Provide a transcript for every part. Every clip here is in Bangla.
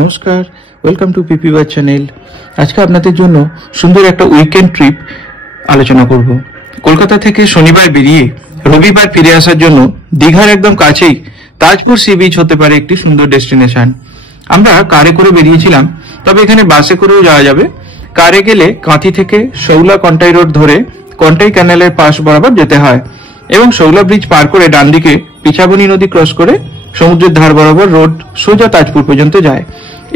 নমস্কার, welcome to PP Y channel. আজকে আপনাদের জন্য সুন্দর একটা উইকেন্ড ট্রিপ আলোচনা করব। কলকাতা থেকে শনিবার বেরিয়ে রবিবার ফিরে আসার জন্য দীঘার একদম কাছেই তাজপুর সি বিচ হতে পারে একটি সুন্দর ডেস্টিনেশন। আমরা কারে করে বেরিয়েছিলাম, তবে এখানে বাসে করেও যাওয়া যাবে। কারে গেলে কাঁথি থেকে শৌলা কন্টাই রোড ধরে কন্টাই ক্যানেলের পাশ বরাবর যেতে হয় এবং শৌলা ব্রিজ পার করে ডান দিকে পিছাবনি নদী ক্রস করে সমুদ্রের ধার বরাবর রোড সোজা তাজপুর পর্যন্ত যায়।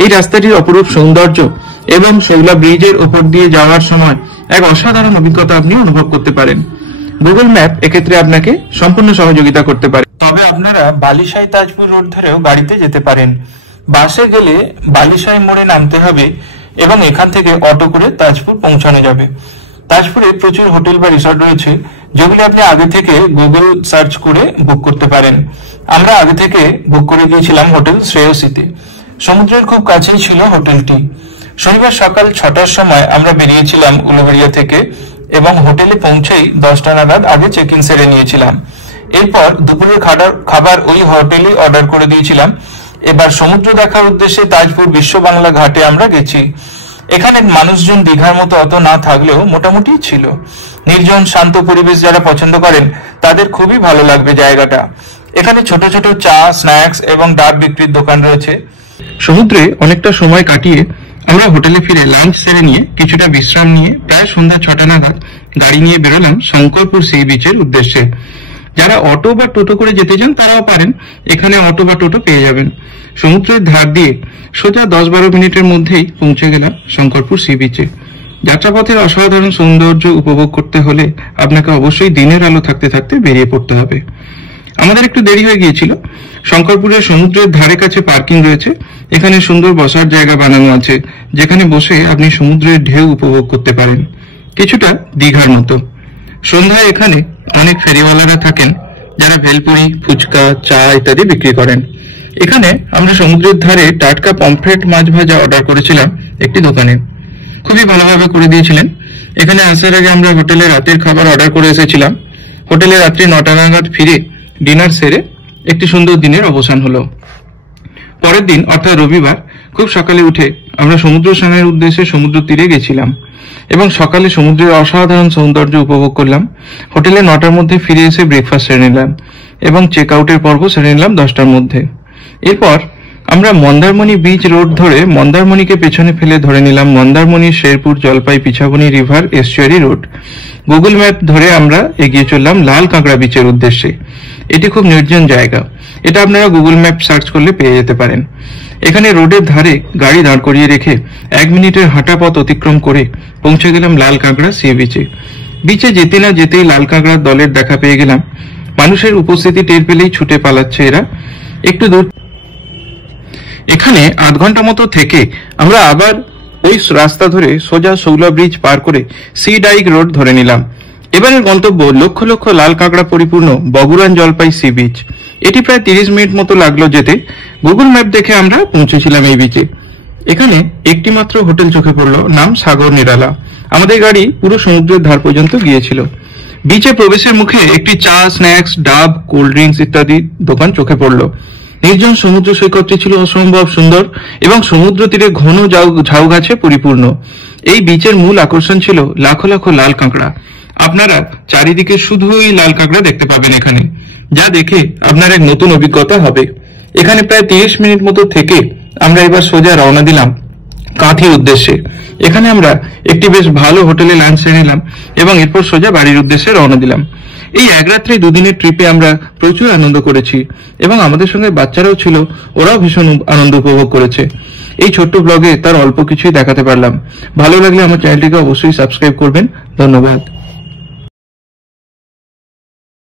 এই রাস্তাটির অপরূপ সৌন্দর্য এবং শৌলা ব্রিজের ওপর দিয়ে যাওয়ার সময় এক অসাধারণ অভিজ্ঞতা আপনি অনুভব করতে পারেন। গুগল ম্যাপ এক্ষেত্রে আপনাকে সম্পূর্ণ সহযোগিতা করতে পারে। তবে আপনারা বালিশাই তাজপুর রোড ধরেও গাড়িতে যেতে পারেন। বাসে গেলে বালিশাই মোড়ে নামতে হবে এবং এখান থেকে অটো করে তাজপুর পৌঁছানো যাবে। তাজপুরে প্রচুর হোটেল বা রিসর্ট রয়েছে, যেগুলি আপনি আগে থেকে গুগল সার্চ করে বুক করতে পারেন। আমরা আগে থেকে বুক করে দিয়েছিলাম হোটেল শ্রেয়সীতে। সমুদ্রের খুব কাছেই ছিল হোটেলটি। শনিবার সকাল 6টার সময় আমরা বেরিয়েছিলাম উলুবেড়িয়া থেকে এবং হোটেলে পৌঁছেই 10টা নাগাদ আগে চেক ইন সেরে নিয়েছিলাম। এরপর দুপুরের খাবার ওই হোটেলে অর্ডার করে দিয়েছিলাম। এবার সমুদ্র দেখার উদ্দেশ্যে তাজপুর বিশ্ব বাংলা ঘাটে আমরা গেছি। এখানে মানুষজন দীঘার মতো অত না থাকলেও মোটামুটি ছিল। নির্জন শান্ত পরিবেশ যারা পছন্দ করেন তাদের খুবই ভালো লাগবে জায়গাটা। এখানে ছোট ছোট চা, স্ন্যাক্স এবং ডাব বিক্রির দোকান রয়েছে। সমুদ্রে অনেকটা সময় কাটিয়ে আমরা হোটেলে ফিরে লাঞ্চ সেরে নিয়ে কিছুটা বিশ্রাম নিয়ে প্রায় সন্ধ্যা 6টা নাগাদ গাড়ি নিয়ে বেরোলাম শঙ্করপুর সি বিচের উদ্দেশ্যে। যারা অটো বা টোটো করে যেতে চান তারাও পারেন, এখানে অটো বা টোটো পেয়ে যাবেন। সমুদ্রের ধার দিয়ে সোজা 10-12 মিনিটের মধ্যেই পৌঁছে গেলাম শঙ্করপুর সি বিচে। যাত্রাপথের অসাধারণ সৌন্দর্য উপভোগ করতে হলে আপনাকে অবশ্যই দিনের আলো থাকতে থাকতে বেরিয়ে পড়তে হবে। আমাদের একটু দেরি হয়ে গিয়েছিল। শঙ্করপুরের সমুদ্রের ধারে কাছে পার্কিং রয়েছে। এখানে সুন্দর বসার জায়গা বানানো আছে, যেখানে বসে আপনি সমুদ্রের ঢেউ উপভোগ করতে পারেন, কিছুটা দীঘার মতো। সন্ধ্যায় এখানে অনেক ফেরিওয়ালারা থাকেন যারা ভেলপুরি, ফুচকা, চা ইত্যাদি বিক্রি করেন। এখানে আমরা সমুদ্রের ধারে টাটকা পমফ্রেট মাছ ভাজা অর্ডার করেছিলাম একটি দোকানে। খুবই ভালোভাবে করে দিয়েছিলেন। এখানে আসার আগে আমরা হোটেলে রাতের খাবার অর্ডার করে এসেছিলাম। হোটেলে রাত্রি 9টা নাগাদ ফিরে ডিনার সেরে একটি সুন্দর দিনের অবসান হলো। পরের দিন অর্থাৎ রবিবার খুব সকালে উঠে আমরা সমুদ্র স্নানের উদ্দেশ্যে সমুদ্র তীরে গেছিলাম এবং সকালে সমুদ্রের অসাধারণ সৌন্দর্য উপভোগ করলাম। হোটেলে 9টার মধ্যে ফিরে এসে ব্রেকফাস্ট সেরে নিলাম এবং চেক আউটের পর্ব সেরে নিলাম 10টার মধ্যে। এরপর আমরা মন্দারমণি বিচ রোড ধরে মন্দারমণিকে পেছনে ফেলে ধরে নিলাম মন্দারমণি, শেরপুর, জলপাই, পিছাবনি রিভার এস্টুয়ারি রোড। গুগল ম্যাপ ধরে আমরা এগিয়ে চললাম লাল কাঁকড়া বিচের উদ্দেশ্যে। এটি খুব নির্জন জায়গা, এটা আপনারা গুগল ম্যাপ সার্চ করলে পেয়ে যেতে পারেন। এখানে রোডের ধারে গাড়ি দাঁড় করিয়ে রেখে 1 মিনিটের হাঁটা পথ অতিক্রম করে পৌঁছে গেলাম লাল কাঁকড়া সি বিচে। বিচে যেতে না যেতেই লাল কাঁকড়ার দলের দেখা পেয়ে গেলাম। মানুষের উপস্থিতি টের পেলেই ছুটে পালাচ্ছে এরা। একটু দূর এখানে 8 ঘন্টা মতো থেকে আমরা আবার ওই রাস্তা ধরে সোজা শৌলা ব্রিজ পার করে সি ডাইক রোড ধরে নিলাম। এবারের গন্তব্য লক্ষ লক্ষ লাল কাঁকড়া পরিপূর্ণ বগুড়ান জলপাই সি বিচ। এটি প্রায় 30 মিনিট মতো লাগলো যেতে। গুগল ম্যাপ দেখে আমরা পৌঁছেছিলাম এই বিচে। এখানে একটি মাত্র হোটেল চোখে পড়লো, নাম সাগর নিরালা। আমাদের গাড়ি পুরো সমুদ্রের ধার পর্যন্ত গিয়েছিল। বিচে প্রবেশের মুখে একটি চা, স্ন্যাক্স, ডাব, কোল্ড ড্রিঙ্কস ইত্যাদি দোকান চোখে পড়লো। নির্জন সমুদ্র সৈকতটি ছিল অসম্ভব সুন্দর এবং সমুদ্র তীরে ঘন ঝাউ গাছে পরিপূর্ণ। এই বিচের মূল আকর্ষণ ছিল লাখো লাখো লাল কাঁকড়া। আপনারা চারিদিকে শুধুই লাল কাঁকড়া দেখতে পাবেন এখানে, যা দেখে আপনার এক নতুন অভিজ্ঞতা হবে। এখানে প্রায় 30 মিনিট মতো থেকে আমরা এবার সোজা রওনা দিলাম কাঁথির উদ্দেশ্যে। এখানে আমরা একটি বেশ ভালো হোটেলে লাঞ্চ সেরে নিলাম এবং এরপর সোজা বাড়ির উদ্দেশ্যে রওনা দিলাম। এই 1 রাত্রে 2 দিনের ট্রিপে আমরা প্রচুর আনন্দ করেছি এবং আমাদের সঙ্গে বাচ্চারাও ছিল, ওরাও ভীষণ আনন্দ উপভোগ করেছে। এই ছোট্ট ব্লগে তার অল্প কিছুই দেখাতে পারলাম। ভালো লাগলে আমার চ্যানেলটিকে অবশ্যই সাবস্ক্রাইব করবেন। ধন্যবাদ।